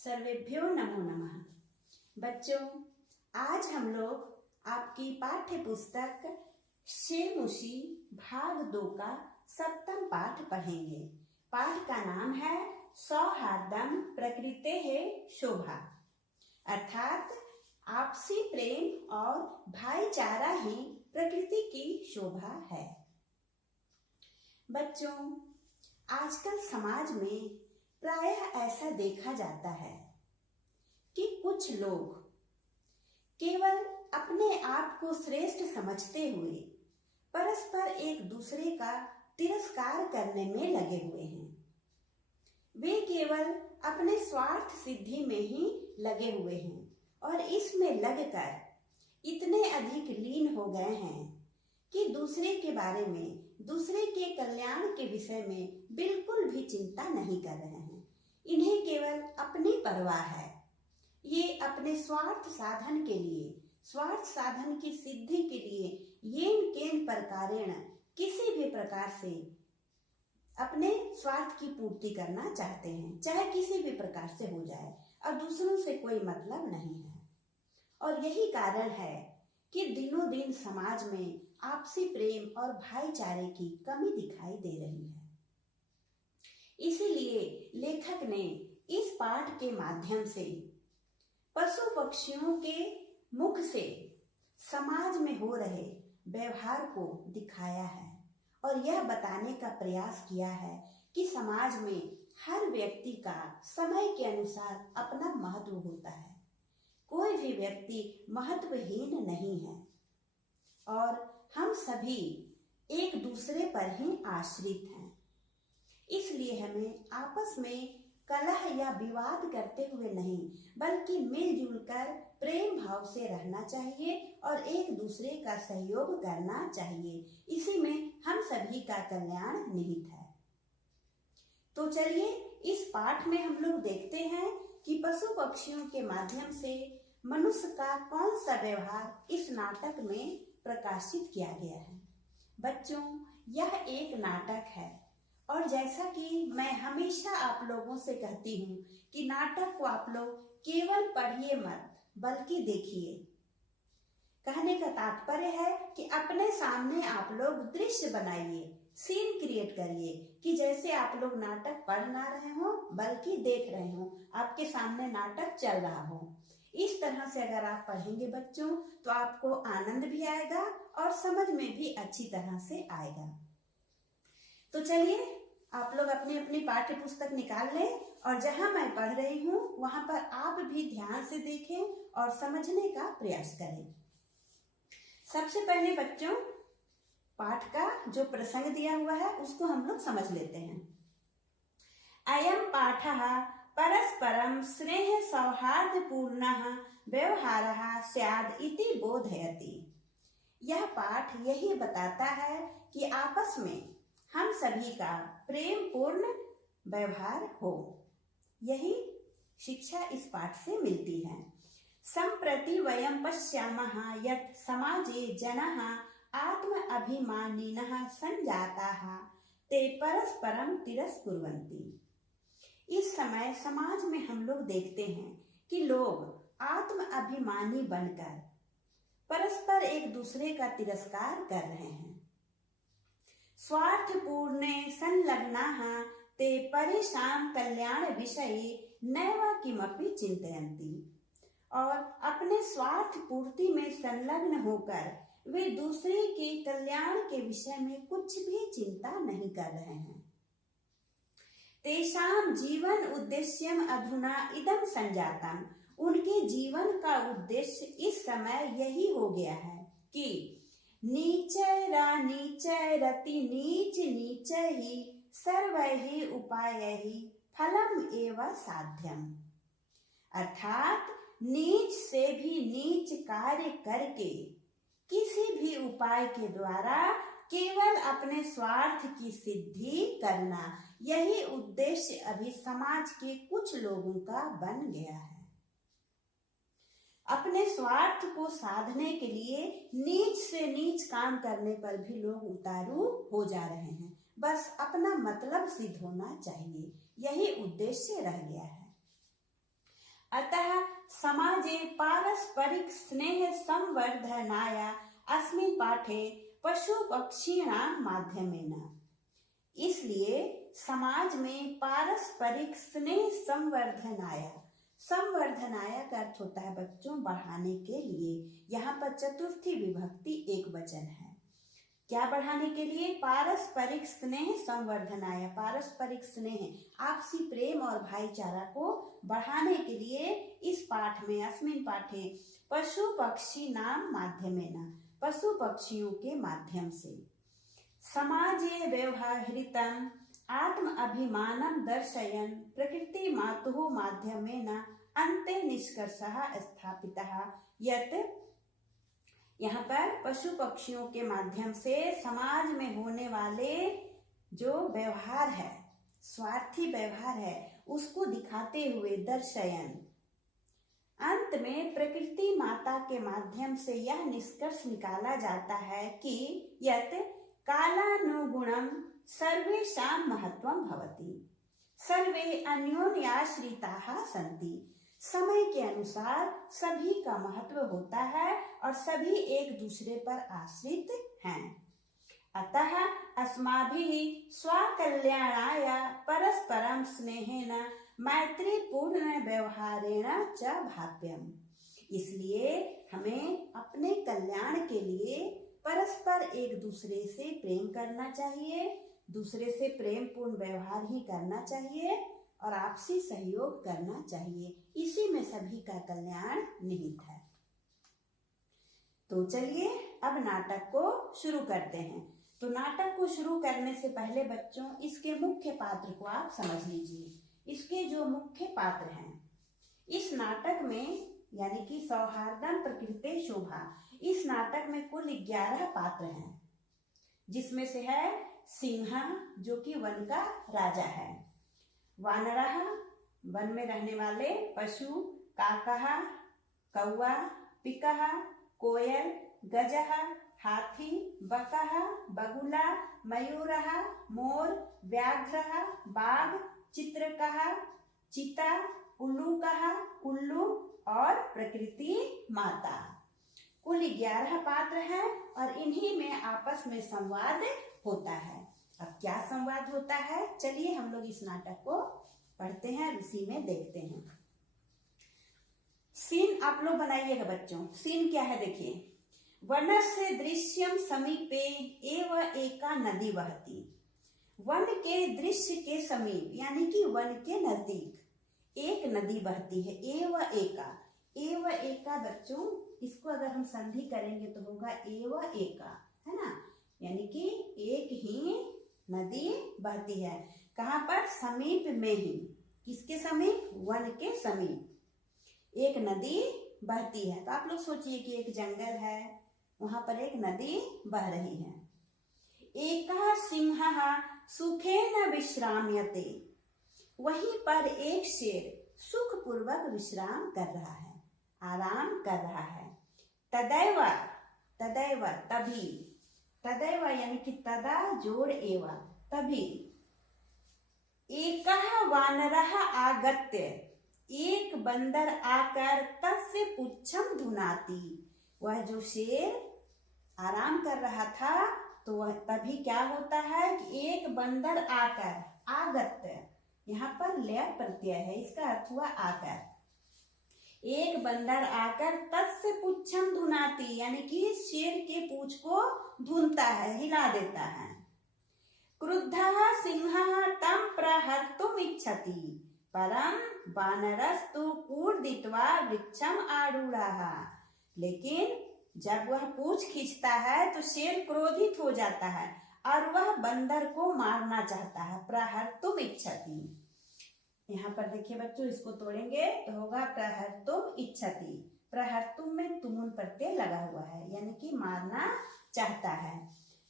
सर्वेभ्यो नमो नमः। बच्चों, आज हम लोग आपकी पाठ्य पुस्तक शेमुशी भाग 2 का 7वां पाठ पढ़ेंगे। पाठ का नाम है सौहार्दम प्रकृतेः शोभा, अर्थात आपसी प्रेम और भाईचारा ही प्रकृति की शोभा है। बच्चों, आजकल समाज में प्रायः ऐसा देखा जाता है कि कुछ लोग केवल अपने आप को श्रेष्ठ समझते हुए परस्पर एक दूसरे का तिरस्कार करने में लगे हुए हैं। वे केवल अपने स्वार्थ सिद्धि में ही लगे हुए हैं और इसमें लगकर इतने अधिक लीन हो गए हैं कि दूसरे के बारे में, दूसरे के कल्याण के विषय में बिल्कुल भी चिंता नहीं कर रहे हैं। इन्हें केवल अपनी परवाह है। ये अपने स्वार्थ साधन के लिए, स्वार्थ साधन की सिद्धि के लिए येन केन प्रकारेण किसी भी प्रकार से अपने स्वार्थ की पूर्ति करना चाहते हैं, चाहे किसी भी प्रकार से हो जाए, और दूसरों से कोई मतलब नहीं है। और यही कारण है कि दिनों दिन समाज में आपसी प्रेम और भाईचारे की कमी दिखाई दे रही है। इसीलिए लेखक ने इस पाठ के माध्यम से पशु पक्षियों के मुख से समाज में हो रहे व्यवहार को दिखाया है और यह बताने का प्रयास किया है कि समाज में हर व्यक्ति का समय के अनुसार अपना महत्व होता है। कोई भी व्यक्ति महत्वहीन नहीं है और हम सभी एक दूसरे पर ही आश्रित हैं। इसलिए हमें आपस में कलह या विवाद करते हुए नहीं, बल्कि मिलजुल कर प्रेम भाव से रहना चाहिए और एक दूसरे का सहयोग करना चाहिए। इसी में हम सभी का कल्याण निहित है। तो चलिए इस पाठ में हम लोग देखते हैं कि पशु पक्षियों के माध्यम से मनुष्य का कौन सा व्यवहार इस नाटक में प्रकाशित किया गया है। बच्चों, यह एक नाटक है और जैसा कि मैं हमेशा आप लोगों से कहती हूँ कि नाटक को आप लोग केवल पढ़िए मत, बल्कि देखिए। कहने का तात्पर्य है कि अपने सामने आप लोग दृश्य बनाइए, सीन क्रिएट करिए, कि जैसे आप लोग नाटक पढ़ ना रहे हो बल्कि देख रहे हो, आपके सामने नाटक चल रहा हो। इस तरह से अगर आप पढ़ेंगे बच्चों, तो आपको आनंद भी आएगा और समझ में भी अच्छी तरह से आएगा। तो चलिए आप लोग अपनी अपनी पाठ्य पुस्तक निकाल लें और जहां मैं पढ़ रही हूँ वहां पर आप भी ध्यान से देखें और समझने का प्रयास करें। सबसे पहले बच्चों, पाठ का जो प्रसंग दिया हुआ है उसको हम लोग समझ लेते हैं। अयं पाठः परस्परं स्नेह सौहार्दपूर्णः व्यवहारः स्याद् इति बोधयति। यह पाठ यही बताता है कि आपस में हम सभी का प्रेम पूर्ण व्यवहार हो। यही शिक्षा इस पाठ से मिलती है। सम्प्रति वयं पश्यामः यत् समाजे जनाः आत्म अभिमानिनः संजाताः ते परस्परं तिरस्कुर्वन्ति। इस समय समाज में हम लोग देखते हैं कि लोग आत्म अभिमानी बनकर परस्पर एक दूसरे का तिरस्कार कर रहे हैं। स्वार्थपूर्णे संलग्नाः ते परेषां कल्याण विषये नैव किमपि चिन्तयन्ति। और अपने स्वार्थ पूर्ति में संलग्न होकर वे दूसरे के कल्याण के विषय में कुछ भी चिंता नहीं कर रहे हैं। तेषां जीवन उद्देश्यम अधुना इदं संजातम्। उनके जीवन का उद्देश्य इस समय यही हो गया है कि नीचैरति नीच नीचैहि सर्वैहि उपायैहि फलम् एव साध्यम्। अर्थात नीच से भी नीच कार्य करके किसी भी उपाय के द्वारा केवल अपने स्वार्थ की सिद्धि करना, यही उद्देश्य अभी समाज के कुछ लोगों का बन गया है। अपने स्वार्थ को साधने के लिए नीच से नीच काम करने पर भी लोग उतारू हो जा रहे हैं। बस अपना मतलब सिद्ध होना चाहिए, यही उद्देश्य रह गया है। पारस्परिक स्नेह संवर्धनाय अस्मिन् पाठे पशु पक्षिणां माध्यमेन। इसलिए समाज में पारस्परिक स्नेह संवर्धनाय, संवर्धनाय का अर्थ होता है बच्चों बढ़ाने के लिए। यहाँ पर चतुर्थी विभक्ति एक वचन है। क्या बढ़ाने के लिए? पारस्परिक स्नेह संवर्धनाय, पारस्परिक स्नेह आपसी प्रेम और भाईचारा को बढ़ाने के लिए इस पाठ में, अस्मिन् पाठे पशु पक्षी नाम माध्यमेन, पशु पक्षियों के माध्यम से समाजे व्यवहारितं आत्म अभिमानं दर्शयन् प्रकृति मातुः माध्यमेन अन्ते निष्कर्षः स्थापितः यत्। यहाँ पर पशु पक्षियों के माध्यम से समाज में होने वाले जो व्यवहार है, स्वार्थी व्यवहार है, उसको दिखाते हुए दर्शयन, अंत में प्रकृति माता के माध्यम से यह निष्कर्ष निकाला जाता है कि यत् कालानुगुणं सर्वेषां महत्वं भवति, सर्वे अन्योन्याश्रिताः सन्ति। समय के अनुसार सभी का महत्व होता है और सभी एक दूसरे पर आश्रित हैं। अतः अस्माभिः स्वकल्याणाय परस्परं स्नेहेन मैत्रीपूर्ण व्यवहारेण च भाव्यम्। इसलिए हमें अपने कल्याण के लिए परस्पर एक दूसरे से प्रेम करना चाहिए, दूसरे से प्रेम पूर्ण व्यवहार ही करना चाहिए और आपसी सहयोग करना चाहिए। इसी में सभी का कल्याण निहित है। तो चलिए अब नाटक को शुरू करते हैं। तो नाटक को शुरू करने से पहले बच्चों इसके मुख्य पात्र को आप समझ लीजिए। इसके जो मुख्य पात्र हैं इस नाटक में, यानी कि सौहार्दं प्रकृते शोभा, इस नाटक में कुल 11 पात्र हैं, जिसमें से है सिंह जो कि वन का राजा है, वानरः वन में रहने वाले पशु, काकः कौवा, पिकः कोयल, गजः हाथी, बकः बगुला, मयूरः मोर, व्याघ्रः बाघ, चित्रकः चीता, उल्लूकः उल्लू और प्रकृति माता। कुल 11 पात्र हैं और इन्हीं में आपस में संवाद होता है। अब क्या संवाद होता है, चलिए हम लोग इस नाटक को पढ़ते हैं, उसी में देखते हैं। सीन आप लोग बनाइएगा बच्चों। सीन क्या है देखिए। वनस्य दृश्यम समीपे एव एका नदी बहती। वन के दृश्य के समीप यानी कि वन के नजदीक एक नदी बहती है। एव एका, एव एका बच्चों इसको अगर हम संधि करेंगे तो होगा एव एका, है ना, यानी कि एक ही नदी बहती है। कहाँ पर? समीप में ही। किसके समीप? वन के समीप एक नदी बहती है। तो आप लोग सोचिए कि एक जंगल है, वहां पर एक नदी बह रही है। एकः सिंहः सुखेन विश्राम्यते। वहीं पर एक शेर सुखपूर्वक विश्राम कर रहा है, आराम कर रहा है। तदैव, तदैव तभी, तदैव यानी कि तदा जोड़ एव, तभी एकः वानरः आगत्य, एक बंदर आकर तस्य पुच्छम धुनाति। वह जो शेर आराम कर रहा था तो वह तभी क्या होता है कि एक बंदर आकर, आगत्य यहाँ पर लय प्रत्यय है, इसका अर्थ हुआ आकर। एक बंदर आकर तस्य पुच्छम धुनाति यानी कि शेर के पूंछ को धुनता है, हिला देता है। क्रुद्धः सिंहः तं प्रहर्तुम् इच्छति परं वानरस्तु कूर्दित्वा वृक्षम आरूढ़ः। लेकिन जब वह पूंछ खींचता है तो शेर क्रोधित हो जाता है और वह बंदर को मारना चाहता है। प्रहर्तुम् इच्छति, यहाँ पर देखिए बच्चों, इसको तोड़ेंगे तो होगा प्रहर्तुम् इच्छति। प्रहर्तुम् में तुमुन प्रत्यय लगा हुआ है, यानी कि मारना चाहता है।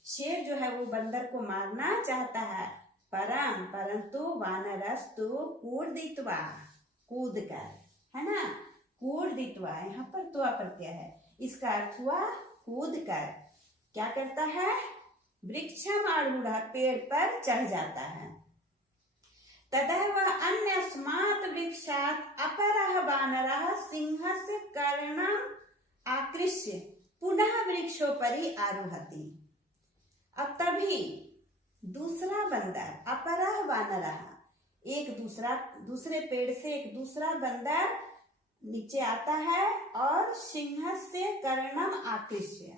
शेर जो है वो बंदर को मारना चाहता है। परम परंतु वानरस्तु कूर्दित्वा, कूद कर, है ना, कूर्दित्वा यहाँ पर त्वा प्रत्यय है, इसका अर्थ हुआ कूद कर। क्या करता है? वृक्षम आरूढ़, पेड़ पर चढ़ जाता है। तदैव अन्यस्मात् वृक्षात् अपरः वानरः सिंहस्य कर्णम् आकृष्य पुनः वृक्षोपरि आरोहति। अब तभी दूसरा बंदर, अपरः वानरः, दूसरे पेड़ से एक दूसरा बंदर नीचे आता है और सिंहस्य कर्णम आकृष्य,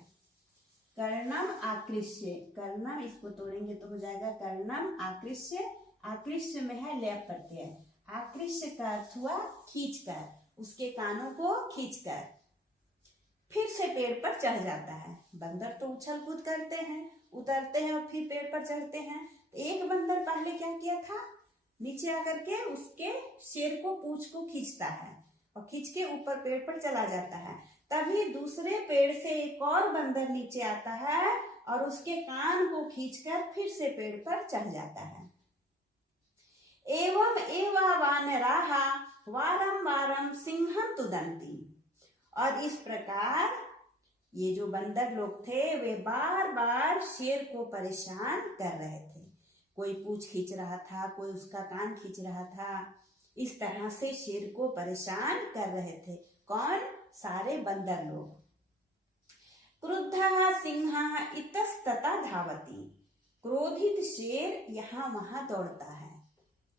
कर्णम आकृष्य, कर्णम इसको तोड़ेंगे तो हो जाएगा कर्णम आकृष्य, आकृष्य में है लेप प्रत्यय, आकृष्य का अर्थ हुआ खींचकर, उसके कानों को खींचकर फिर से पेड़ पर चढ़ जाता है। बंदर तो उछल कूद करते हैं, उतरते हैं और फिर पेड़ पर चढ़ते हैं। एक बंदर पहले क्या किया था, नीचे आकर के उसके शेर को पूंछ को खींचता है और खींच के ऊपर पेड़ पर चला जाता है। तभी दूसरे पेड़ से एक और बंदर नीचे आता है और उसके कान को खींचकर फिर से पेड़ पर चढ़ जाता है। एवं एवा वानराः वारं वारं सिंहं तुदन्ति। और इस प्रकार ये जो बंदर लोग थे वे बार बार शेर को परेशान कर रहे थे। कोई पूंछ खींच रहा था, कोई उसका कान खींच रहा था। इस तरह से शेर को परेशान कर रहे थे। कौन? सारे बंदर लोग। क्रुद्धः सिंहः इतस्ततः धावति। क्रोधित शेर यहाँ वहां दौड़ता है।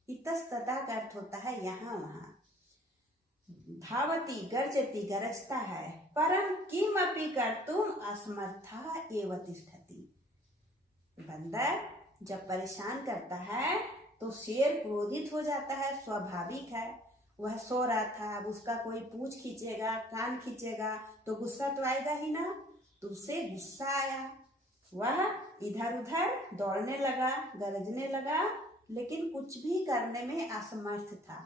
इतस्ततः का अर्थ होता है यहाँ वहां। धावति गर्जति गरजता है। परम किमपि कर्तुम असमर्थः एव तिष्ठति। बंदर जब परेशान करता है तो शेर क्रोधित हो जाता है, स्वाभाविक है। वह सो रहा था, अब उसका कोई पूंछ खींचेगा, कान खींचेगा तो गुस्सा तो आएगा ही ना। तो उसे गुस्सा आया, वह इधर उधर दौड़ने लगा, गरजने लगा, लेकिन कुछ भी करने में असमर्थ था,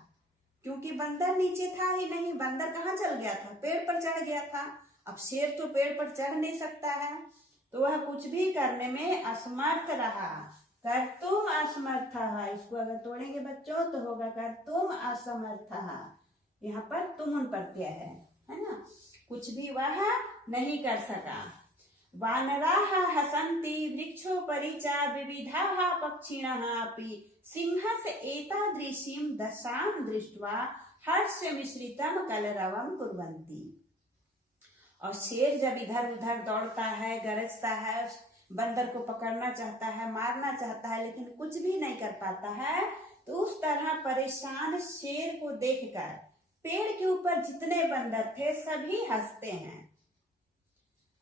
क्योंकि बंदर नीचे था ही नहीं। बंदर कहाँ चल गया था? पेड़ पर चढ़ गया था। अब शेर तो पेड़ पर चढ़ नहीं सकता है, तो वह कुछ भी करने में असमर्थ रहा। कर्तुम असमर्थः, इसको अगर तोड़ेंगे बच्चों तो होगा कर्तुम असमर्थः। यहाँ पर तुम प्रत्यय है ना। कुछ भी वह नहीं कर सका। वानराः हसन्ति वृक्षोपरि च विविधाः पक्षिणः अपि सिंहस्य एतादृशीं दशां दृष्ट्वा हर्षमिश्रितं कलरवं कुर्वन्ति। और शेर जब इधर उधर दौड़ता है, गरजता है, बंदर को पकड़ना चाहता है, मारना चाहता है, लेकिन कुछ भी नहीं कर पाता है, तो उस तरह परेशान शेर को देखकर पेड़ के ऊपर जितने बंदर थे सभी हंसते हैं।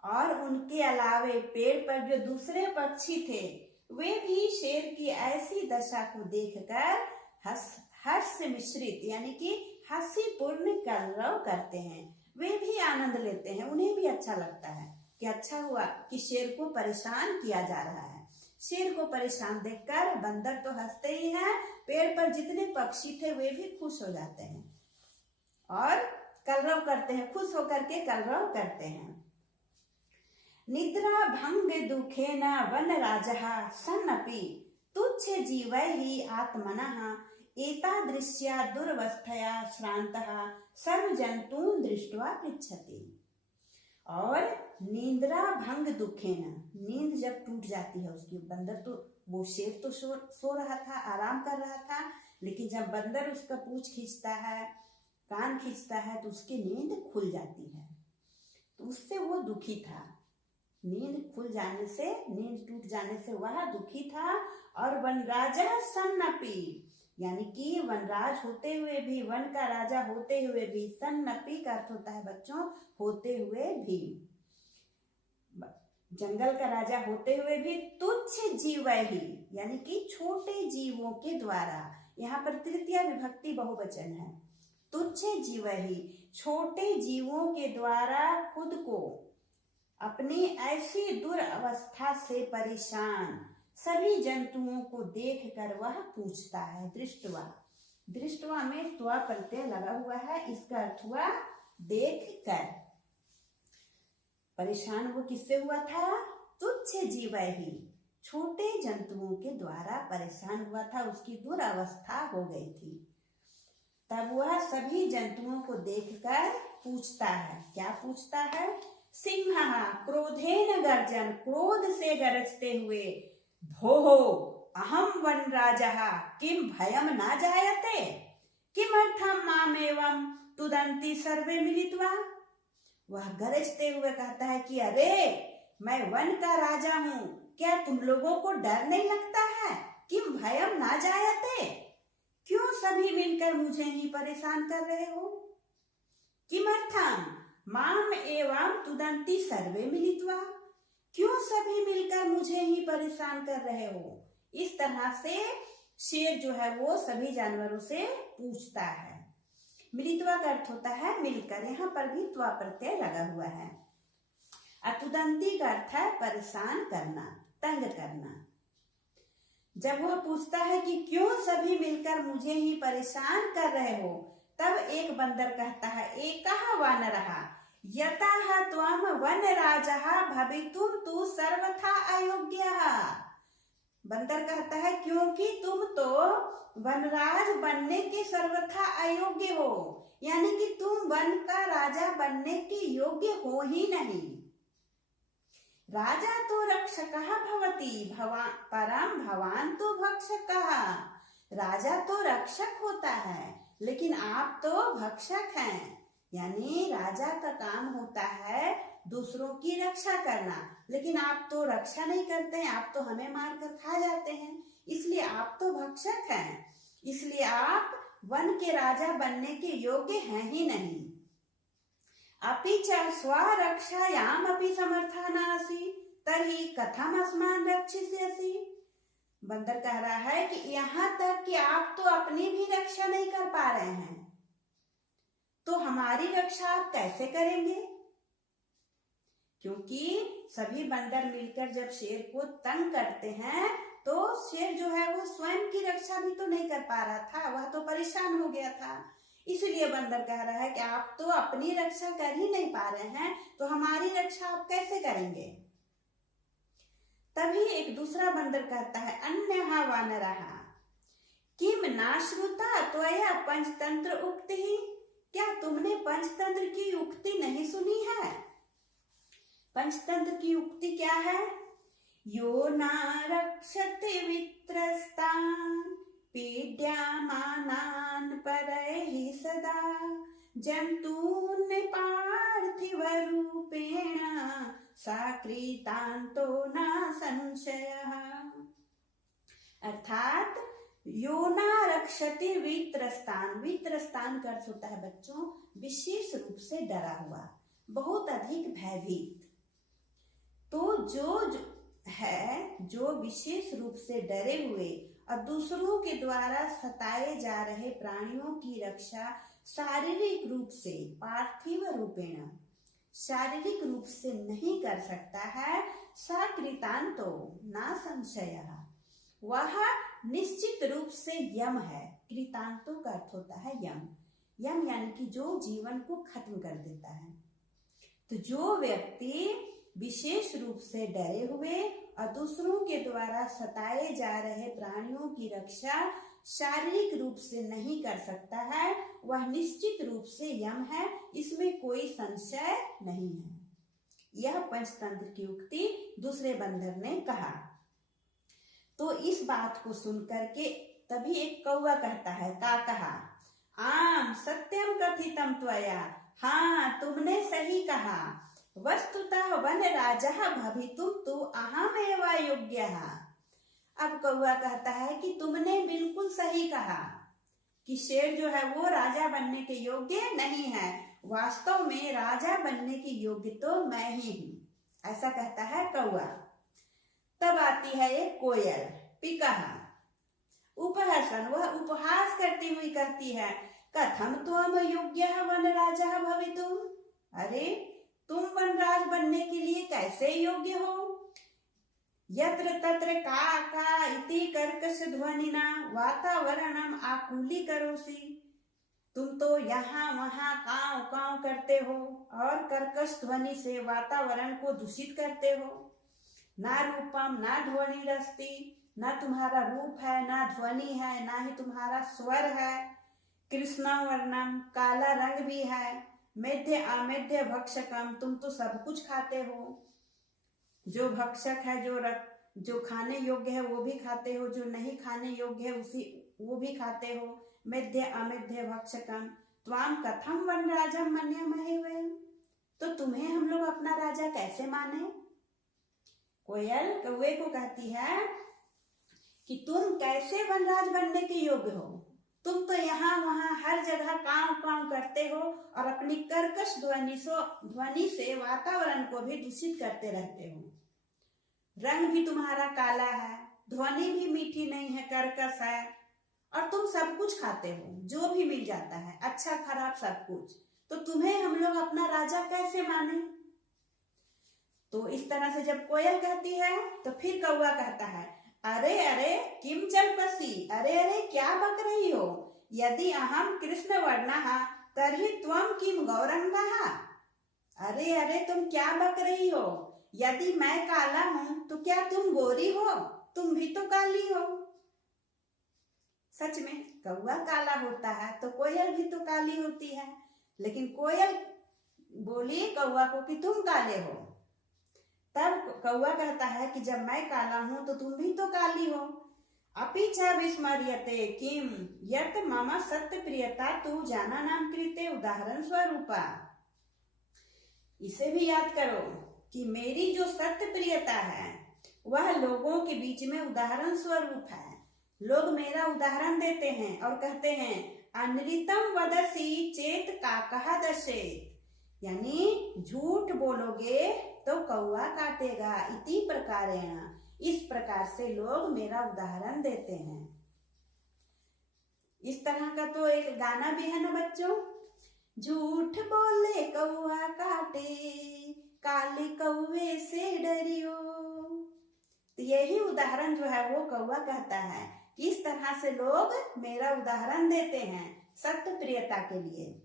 और उनके अलावे पेड़ पर जो दूसरे पक्षी थे वे भी शेर की ऐसी दशा को देखकर हर्ष मिश्रित यानी कि हंसी पूर्ण कलरव करते हैं। वे भी आनंद लेते हैं, उन्हें भी अच्छा लगता है कि अच्छा हुआ कि शेर को परेशान किया जा रहा है। शेर को परेशान देखकर बंदर तो हंसते ही हैं, पेड़ पर जितने पक्षी थे वे भी खुश हो जाते हैं और कलरव करते हैं, खुश होकर के कलरव करते हैं। निद्रा भंग दुखेन वनराजः सन्नपि तुच्छ जीवैः आत्मनः एतादृश्या दुर्वस्थया श्रान्तः सर्वजन्तून् दृष्ट्वा पृच्छति। और निद्रा भंग दुखेन, नींद जब टूट जाती है उसकी, बंदर तो वो शेर तो सो रहा था, आराम कर रहा था, लेकिन जब बंदर उसका पूंछ खींचता है, कान खींचता है तो उसकी नींद खुल जाती है, तो उससे वो दुखी था। नींद खुल जाने से, नींद टूट जाने से वह दुखी था। और वनराजः सन्नपि यानी कि वनराज होते हुए भी, वन का राजा होते हुए भी, सन्नपि का अर्थ होता है बच्चों होते हुए भी, जंगल का राजा होते हुए भी, तुच्छ जीवैहि यानी कि छोटे जीवों के द्वारा, यहाँ पर तृतीया विभक्ति बहुवचन है। तुच्छ जीवैहि छोटे जीवों के द्वारा खुद को अपनी ऐसी दुर्अवस्था से परेशान सभी जंतुओं को देखकर वह पूछता है। दृष्टवा, दृष्टवा में त्वा प्रत्यय लगा हुआ है, इसका अर्थ हुआ देखकर। परेशान वो किससे हुआ था? तुच्छ जीवैहि छोटे जंतुओं के द्वारा परेशान हुआ था, उसकी दुर्अवस्था हो गई थी। तब वह सभी जंतुओं को देखकर पूछता है। क्या पूछता है? सिंहः क्रोधेन गर्जन, क्रोध से गरजते हुए, भोः अहं वनराजः किम भयम न जायते, किमर्थं मामेवं तुदन्ति सर्वे मिलित्वा। वह गरजते हुए कहता है कि अरे मैं वन का राजा हूँ, क्या तुम लोगों को डर नहीं लगता है? किम भयम ना जायते? क्यों सभी मिलकर मुझे ही परेशान कर रहे हो? किमर्थम माम एवं तुदन्ति सर्वे मिलित्वा? क्यों सभी मिलकर मुझे ही परेशान कर रहे हो? इस तरह से शेर जो है वो सभी जानवरों से पूछता है। मिलित्वा का अर्थ होता है मिलकर, यहाँ पर भी त्वा प्रत्यय लगा हुआ है। अतुदंती का अर्थ है परेशान करना, तंग करना। जब वह पूछता है कि क्यों सभी मिलकर मुझे ही परेशान कर रहे हो, तब एक बंदर कहता है, एकः वानरः यतः त्वं वनराजः भवितुं तु सर्वथा अयोग्यः। बंदर कहता है क्योंकि तुम तो वनराज बनने के सर्वथा अयोग्य हो, यानी कि तुम वन का राजा बनने के योग्य हो ही नहीं। राजा तो रक्षकः भवति परं भवान तो भक्षकः। राजा तो रक्षक होता है, लेकिन आप तो भक्षक हैं। यानी राजा का काम होता है दूसरों की रक्षा करना, लेकिन आप तो रक्षा नहीं करते हैं, आप तो हमें मारकर खा जाते हैं, इसलिए आप तो भक्षक हैं। इसलिए आप वन के राजा बनने के योग्य हैं ही नहीं। अपि च स्वरक्षायाम् अपि समर्था नासि तर्हि कथम अस्मान् रक्षिष्यसि। बंदर कह रहा है कि यहाँ तक कि आप तो अपनी भी रक्षा नहीं कर पा रहे हैं, तो हमारी रक्षा आप कैसे करेंगे? क्योंकि सभी बंदर मिलकर जब शेर को तंग करते हैं तो शेर जो है वो स्वयं की रक्षा भी तो नहीं कर पा रहा था, वह तो परेशान हो गया था। इसलिए बंदर कह रहा है कि आप तो अपनी रक्षा कर ही नहीं पा रहे हैं, तो हमारी रक्षा आप कैसे करेंगे? तभी एक दूसरा बंदर कहता है, अन्यः वानरः किम नाश्रुता त्वया पंचतंत्र उक्तिः। क्या तुमने पंचतंत्र की उक्ति नहीं सुनी है? पंचतंत्र की उक्ति क्या है? यो न रक्षति वित्रस्तान् पीड्यमानान् परैः सदा जन्तून् पार्थिवरूपेण साकृतान्तो न संशयः। अर्थात यो न रक्षति वित्रस्तान्। वित्रस्तान का अर्थ होता है बच्चों विशेष रूप से डरा हुआ, बहुत अधिक भयभीत। तो जो विशेष रूप से डरे हुए और दूसरों के द्वारा सताए जा रहे प्राणियों की रक्षा शारीरिक रूप से, पार्थिव रूपेण, शारीरिक रूप से नहीं कर सकता है, साकृतान्तो ना संशयः, वह निश्चित रूप से यम है। कृतांतों का अर्थ होता है यम। यम यानी कि जो जीवन को खत्म कर देता है। तो जो व्यक्ति विशेष रूप से डरे हुए और दूसरों के द्वारा सताए जा रहे प्राणियों की रक्षा शारीरिक रूप से नहीं कर सकता है, वह निश्चित रूप से यम है, इसमें कोई संशय नहीं है। यह पंचतंत्र की उक्ति दूसरे बंदर ने कहा। तो इस बात को सुनकर के तभी एक कौवा कहता है, का कहा, आम सत्यम कथितम त्वया। हाँ, तुमने सही कहा। वस्तुतः वन राजा भवितुम तु अहमेव योग्यः। अब कौवा कहता है कि तुमने बिल्कुल सही कहा कि शेर जो है वो राजा बनने के योग्य नहीं है, वास्तव में राजा बनने के योग्य तो मैं ही हूँ, ऐसा कहता है कौवा। तब आती है एक कोयल, पिकः उपहसन, वह उपहास करती हुई कहती है, कथम त्वम योग्यः वनराजः भवितुम्। अरे तुम वनराज बनने के लिए कैसे योग्य हो? यत्र तत्र का का इति कर्कश ध्वनिना वातावरणम आकुलीकरोषि। तुम तो यहाँ वहाँ काव काव करते हो और कर्कश ध्वनि से वातावरण को दूषित करते हो। ना रूपम ना ध्वनि रस्ति, ना तुम्हारा रूप है, ना ध्वनि है, ना ही तुम्हारा स्वर है। कृष्णा वर्णम, काला रंग भी है। मेध्य अमेध्य भक्षकम, तुम तो सब कुछ खाते हो। जो भक्षक है, जो खाने योग्य है वो भी खाते हो, जो नहीं खाने योग्य है वो भी खाते हो। मेध्य अमेध्य भक्षकम, त्वाम कथम वन राजम मन्यामहे वयम, तो तुम्हें हम लोग अपना राजा कैसे माने। कोयल कौवे को कहती है कि तुम कैसे वनराज बनने के योग्य हो, तुम तो यहाँ वहां हर जगह कांव कांव करते हो और अपनी कर्कश ध्वनि से वातावरण को भी दूषित करते रहते हो। रंग भी तुम्हारा काला है, ध्वनि भी मीठी नहीं है, कर्कश है, और तुम सब कुछ खाते हो, जो भी मिल जाता है, अच्छा खराब सब कुछ, तो तुम्हें हम लोग अपना राजा कैसे माने। तो इस तरह से जब कोयल कहती है तो फिर कौवा कहता है, अरे अरे किम चल्पसी, अरे अरे क्या बक रही हो, यदि अहम कृष्ण वर्णः तर्हि त्वम किम गौरंगः। अरे अरे तुम क्या बक रही हो, यदि मैं काला हूं तो क्या तुम गोरी हो, तुम भी तो काली हो। सच में कौवा काला होता है तो कोयल भी तो काली होती है, लेकिन कोयल बोली कौवा को कि तुम काले हो। तब कौवा कहता है कि जब मैं काला हूं तो तुम भी तो काली हो। अपि च विस्मर्यते किम यत मम सत्य प्रियता तू जाना नाम कृते उदाहरण स्वरूपा। इसे भी याद करो कि मेरी जो सत्य प्रियता है वह लोगों के बीच में उदाहरण स्वरूप है। लोग मेरा उदाहरण देते हैं और कहते हैं अनृतम वदसी चेत काकः दशेत, यानी झूठ बोलोगे तो कौवा काटेगा, इति प्रकारेण, इस प्रकार से लोग मेरा उदाहरण देते हैं। इस तरह का तो एक गाना भी है ना बच्चों, झूठ बोले कौवा काटे, काले कौवे से डरियो। तो यही उदाहरण जो है वो कौवा कहता है, किस तरह से लोग मेरा उदाहरण देते हैं सत्य प्रियता के लिए।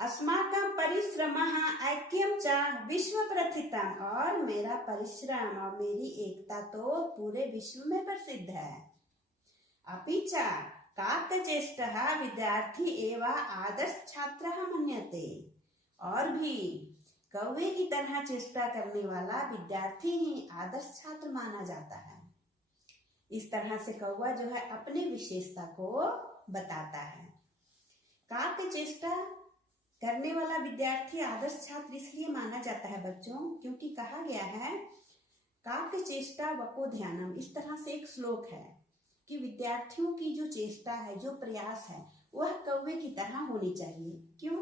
अस्माकं परिश्रमः ऐक्यं च विश्व प्रथितम्, और मेरा परिश्रम और मेरी एकता तो पूरे विश्व में प्रसिद्ध है। अपि च काकचेष्टः विद्यार्थी एवं आदर्श छात्रः मन्यते, और भी कौवे की तरह चेष्टा करने वाला विद्यार्थी ही आदर्श छात्र माना जाता है। इस तरह से कौवा जो है अपनी विशेषता को बताता है। काक चेष्टा करने वाला विद्यार्थी आदर्श छात्र इसलिए माना जाता है बच्चों, क्योंकि कहा गया है काक चेष्टा वको ध्यानम। इस तरह से एक श्लोक है कि विद्यार्थियों की जो चेष्टा है, जो प्रयास है, वह कौवे की तरह होनी चाहिए। क्यों?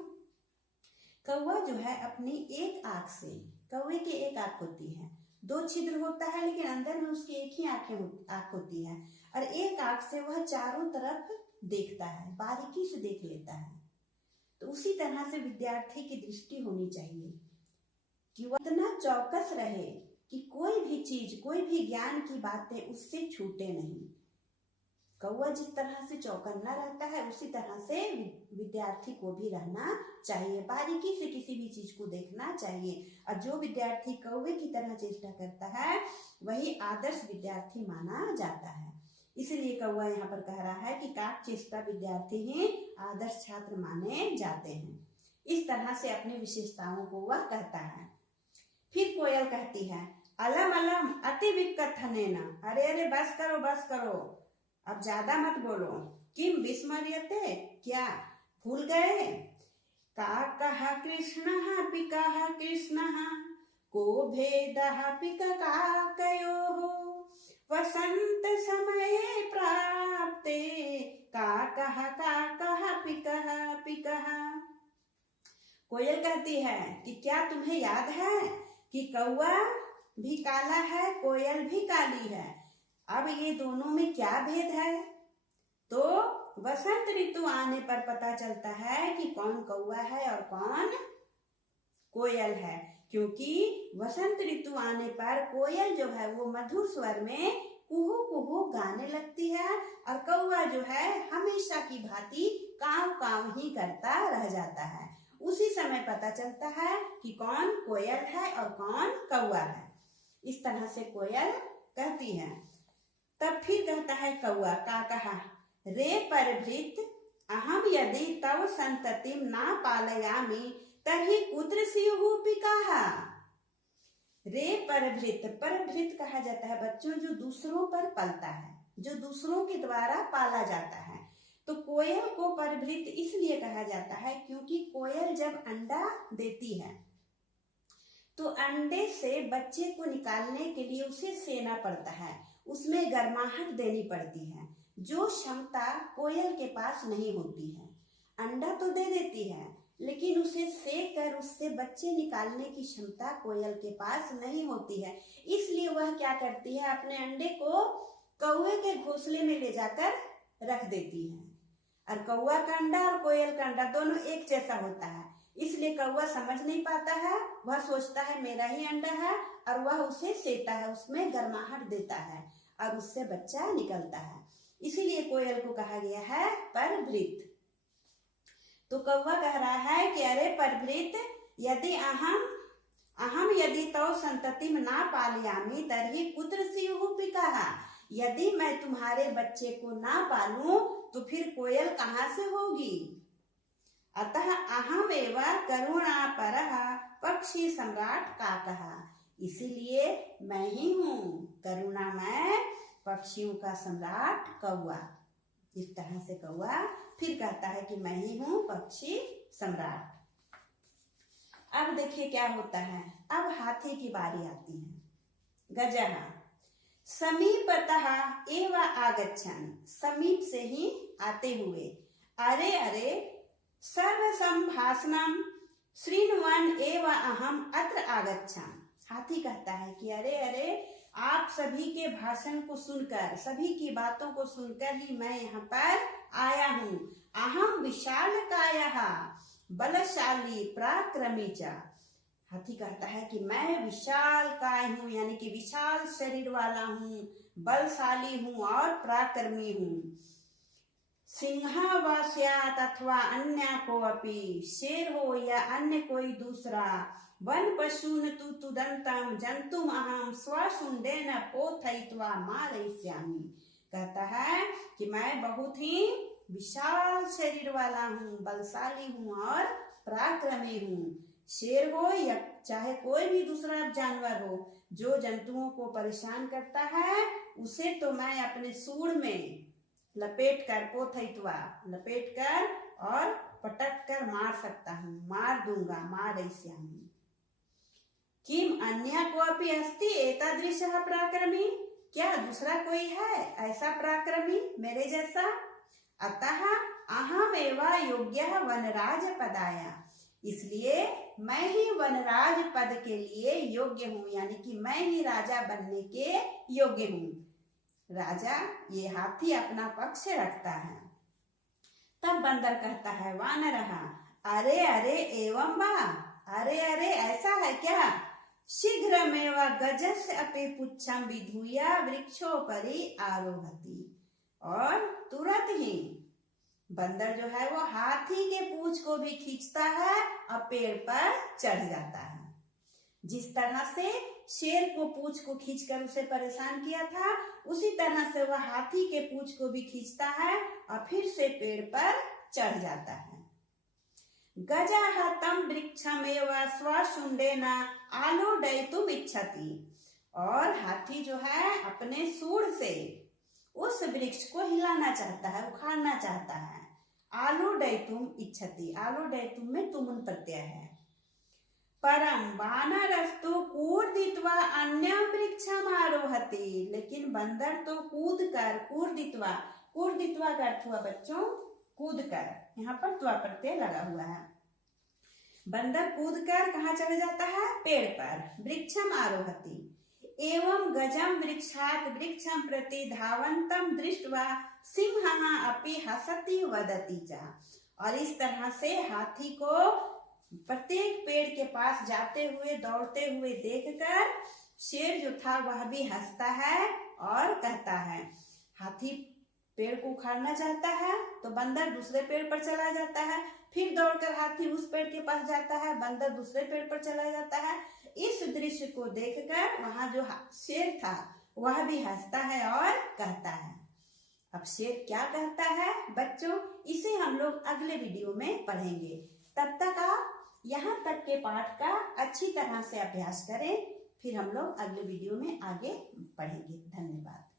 कौवा जो है अपनी एक आंख से, कौवे की एक आंख होती है, दो छिद्र होता है लेकिन अंदर में उसकी एक ही आंख होती है, और एक आंख से वह चारों तरफ देखता है, बारीकी से देख लेता है। तो उसी तरह से विद्यार्थी की दृष्टि होनी चाहिए कि वह इतना चौकस रहे कि कोई भी चीज, कोई भी ज्ञान की बातें उससे छूटे नहीं। कौवा जिस तरह से चौकन्ना रहता है उसी तरह से विद्यार्थी को भी रहना चाहिए, बारीकी से किसी भी चीज को देखना चाहिए। और जो विद्यार्थी कौवे की तरह चेष्टा करता है वही आदर्श विद्यार्थी माना जाता है। इसलिए कौवा यहाँ पर कह रहा है कि काक चेष्टा विद्यार्थी ही आदर्श छात्र माने जाते हैं। इस तरह से अपनी विशेषताओं को वह कहता है। फिर कोयल कहती है अलम अलम अति विकथनेन, अरे अरे बस करो बस करो, अब ज्यादा मत बोलो। किम विस्मर्यते, क्या भूल गए? काकः कृष्णः पिकः कृष्णः को भेदः पिककाकयोः वसंत समये प्राप्ते काकः काकः पिकः पिकः। कोयल कहती है कि क्या तुम्हें याद है कि कौवा भी काला है, कोयल भी काली है, अब ये दोनों में क्या भेद है? तो वसंत ऋतु आने पर पता चलता है कि कौन कौवा है और कौन कोयल है, क्योंकि वसंत ऋतु आने पर कोयल जो है वो मधुर स्वर में कुहू कुहू गाने लगती है, और कौवा जो है हमेशा की भांति काव काव ही करता रह जाता है। उसी समय पता चलता है कि कौन कोयल है और कौन कौवा है। इस तरह से कोयल कहती है। तब फिर कहता है कौवा काकः रे परभृत अहम यदि तव संततिम ना पालयामि तर्हि कुत्र स्युः पिकाः। रे परभृत, परभृत कहा जाता है बच्चों जो दूसरों पर पलता है, जो दूसरों के द्वारा पाला जाता है। तो कोयल को परभृत इसलिए कहा जाता है क्योंकि कोयल जब अंडा देती है तो अंडे से बच्चे को निकालने के लिए उसे सेना पड़ता है, उसमें गर्माहट देनी पड़ती है, जो क्षमता कोयल के पास नहीं होती है। अंडा तो दे देती है लेकिन उसे सेक कर उससे बच्चे निकालने की क्षमता कोयल के पास नहीं होती है। इसलिए वह क्या करती है, अपने अंडे को कौवे के घोंसले में ले जाकर रख देती है। और कौवा का अंडा और कोयल का अंडा दोनों एक जैसा होता है, इसलिए कौवा समझ नहीं पाता है, वह सोचता है मेरा ही अंडा है और वह उसे सेता है, उसमें गर्माहट देता है और उससे बच्चा निकलता है। इसीलिए कोयल को कहा गया है परभृत। तो कौवा कह रहा है कि अरे परभृत, यदि अहम यदि तौ संततिम ना पालयामि तर्हि कुत्र स्युः पिकाः। यदि मैं तुम्हारे बच्चे को ना पालूं तो फिर कोयल कहाँ से होगी। अतः अहम एव करुणापरः पक्षी सम्राट काकः। इसीलिए मैं ही हूँ करुणामय पक्षियों का सम्राट कौवा। इस तरह से कौवा फिर कहता है कि मैं ही हूँ पक्षी सम्राट। अब देखिए क्या होता है, अब हाथी की बारी आती है। गजः समीपतः एव आगच्छन्, समीप से ही आते हुए, अरे अरे सर्व संभाषणं शृण्वन् एव अहम अत्र आगच्छामि। हाथी कहता है कि अरे अरे आप सभी के भाषण को सुनकर, सभी की बातों को सुनकर ही मैं यहाँ पर आया हूँ। अहम विशालकायः बलशाली पराक्रमी च। हाथी कहता है कि मैं विशाल काय हूँ, यानी कि विशाल शरीर वाला हूँ, बलशाली हूँ और पराक्रमी हूँ। सिंह व स्यात् अथवा अन्य को अपि, शेर हो या अन्य कोई दूसरा, वन पशून तु तुदंतम जंतुम अहम स्वशुंडेन पोथयित्वा मारयिष्यामि। कहता है कि मैं बहुत ही विशाल शरीर वाला हूँ, बलशाली हूँ और पराक्रमी हूँ। शेर हो या चाहे कोई भी दूसरा जानवर हो, जो जंतुओं को परेशान करता है उसे तो मैं अपने सूंड में लपेट कर, पोथयित्वा लपेट कर और पटक कर मार सकता हूँ, मार दूंगा, मारयिष्यामि। किम अन्य कोऽपि अस्ति एतादृशः पराक्रमी, क्या दूसरा कोई है ऐसा पराक्रमी मेरे जैसा। अतः अहमेव योग्यः वनराज पदाय, इसलिए मैं ही वनराज पद के लिए योग्य हूँ, यानी कि मैं ही राजा बनने के योग्य हूँ। राजा ये हाथी अपना पक्ष रखता है। तब बंदर कहता है वानरः, अरे अरे एवं वा, अरे अरे ऐसा है क्या। शीघ्रमेव गजस्य अपि पुच्छं विधूय वृक्षोपरि आरोहति। और तुरंत ही बंदर जो है वो हाथी के पूंछ को भी खींचता है और पेड़ पर चढ़ जाता है। जिस तरह से शेर को पूंछ को खींचकर उसे परेशान किया था, उसी तरह से वह हाथी के पूंछ को भी खींचता है और फिर से पेड़ पर चढ़ जाता है। गजः तं वृक्षमेव स्वशुंडेन आलोडयितुम् इच्छति। और हाथी जो है अपने सूंड से उस वृक्ष को हिलाना चाहता है, उखाड़ना चाहता है। आलोडयितुम् इच्छति, आलोडयितुम् में तुमुन प्रत्यय है। परम वानरस्तु कूर्दित्वा अन्यं वृक्षम् आरोहति, लेकिन बंदर तो कूर्दित्वा का अर्थ हुआ बच्चों कूदकर, यहाँ पर त्वा प्रत्यय लगा हुआ है। बंदर कूदकर कहाँ चढ़ जाता है, पेड़ पर। वृक्षम आरोहति एवं गजम वृक्षात् वृक्षम प्रति धावंतम दृष्ट्वा सिंहः अपि हसति वदति च। और इस तरह से हाथी को प्रत्येक पेड़ के पास जाते हुए, दौड़ते हुए देखकर शेर जो था वह भी हंसता है और कहता है। हाथी पेड़ को उखाड़ना चाहता है तो बंदर दूसरे पेड़ पर चला जाता है, फिर दौड़कर हाथी उस पेड़ के पास जाता है, बंदर दूसरे पेड़ पर चला जाता है। इस दृश्य को देखकर वहां जो शेर था वह भी हंसता है और कहता है। अब शेर क्या कहता है बच्चों, इसे हम लोग अगले वीडियो में पढ़ेंगे। तब तक आप यहाँ तक के पाठ का अच्छी तरह से अभ्यास करें, फिर हम लोग अगले वीडियो में आगे पढ़ेंगे। धन्यवाद।